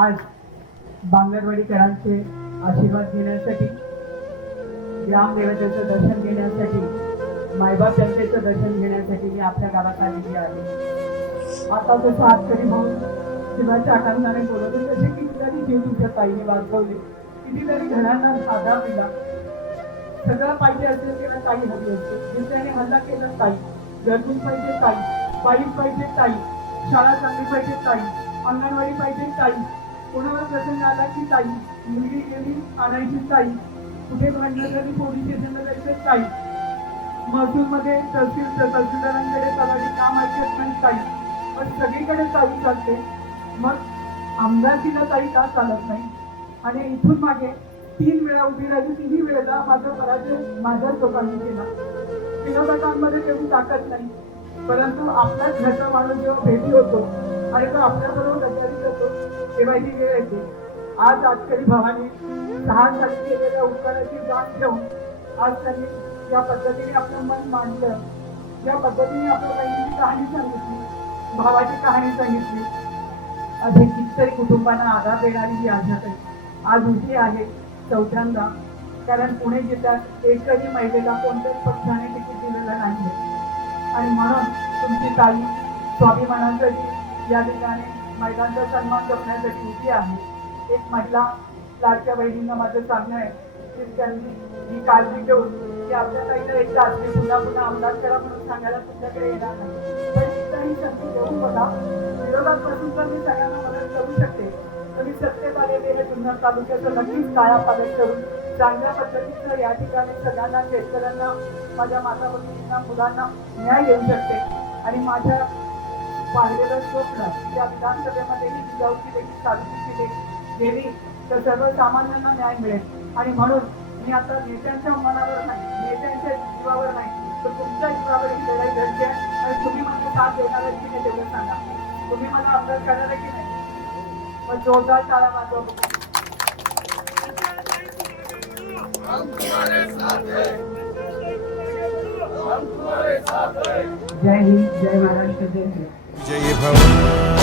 आज बांगरवाडीकरांचे आशीर्वाद घेण्यासाठी ग्रामदेवतेचं दर्शन घेण्यासाठी मायबाप जनतेचं दर्शन घेण्यासाठी मी आपल्या गावात आलेली आहे. आता जसं आजकरी म्हणून शिवाच्या आकांक्षाने बोलत होते तसे कितीतरी जीव तुमच्या ताईने वाजवले कितीतरी घरांना साधा दिला. सगळं पाहिजे असेल तेव्हा ताई हवी असते. दुसऱ्याने हल्ला केला ताई. घरकुल पाहिजे ताई. बाईक पाहिजे ताई. शाळा चांगली पाहिजे ताई. अंगणवाडी पाहिजे ताई. कोणावर प्रसंग आला की ताई? मुलगी गेली आणायची ताई. कुठे भांडणं झाली पोलीस स्टेशनला जायचं ताई. महसूलमध्ये तहसील तहसीलदारांकडे तलाठी काम ऐकत नाही ताई. पण सगळीकडे ताई चालते. मग आमदारकीला ताई का चालत नाही? आणि इथून मागे तीन वेळा उभी राहिली तिन्ही वेळेला माझा पराजय माझ्याच लोकांनी केला. विरोधकांमध्ये तेवढी ताकद नाही. परंतु आपलाच घरचा माणूस जेव्हा भेटी होतो आणि तो आपल्याबरोबर गद्दारी करतो तेव्हा ही वेळ येते आज आजकरी भावाने सहा साठी केलेल्या उपकाराची जाण ठेवून आज त्यांनी या पद्धतीने आपलं मन मांडलं. या पद्धतीने आपल्या बहिणीची कहाणी सांगितली. भावाची कहाणी सांगितली. आज हे कितीतरी कुटुंबांना आधार देणारी ही आहे आज उठी आहे चौथ्यांदा. कारण पुणे जिल्ह्यात एकही महिलेला कोणत्याच पक्षाने तिकीट दिलेलं नाही आणि म्हणून तुमची ताई स्वाभिमानासाठी या ठिकाणी महिलांचा सन्मान जपण्यासाठी उभी आहे. एक महिला लाडक्या बहिणींना माझं सांगणं आहे की त्यांनी ही काळजी घेऊन की आपल्या ताईला एक असली पुन्हा पुन्हा अंदाज करा म्हणून सांगायला तुमच्याकडे येणार नाही. पण एकदा ही संधी देऊन बघा. विरोधापासून तर मी सगळ्यांना मदत करू शकते. तर मी सत्तेत आलेले हे जुन्नर तालुक्याचं नक्कीच काळा पालट करून चांगल्या पद्धतीचं या ठिकाणी सगळ्यांना शेतकऱ्यांना माझ्या माता भगिनींना मुलांना न्याय देऊ शकते. आणि माझ्या पाहिलेलं स्वप्न या विधानसभेमध्येही जिजाऊची देखील सावित्रीची देखील गेली तर सर्वसामान्यांना न्याय मिळेल. आणि म्हणून मी आता नेत्यांच्या मनावर नाही नेत्यांच्या जीवावर नाही तर तुमच्या जीवावर ही लढाई घडते आहे. आणि तुम्ही मला साथ देणार की नाही तेवढं सांगा. तुम्ही मला आमदार करणार की नाही? मग जोरदार टाळा वाजवा जय हिंद जय महाराष्ट्र जय हिंद. जय भव।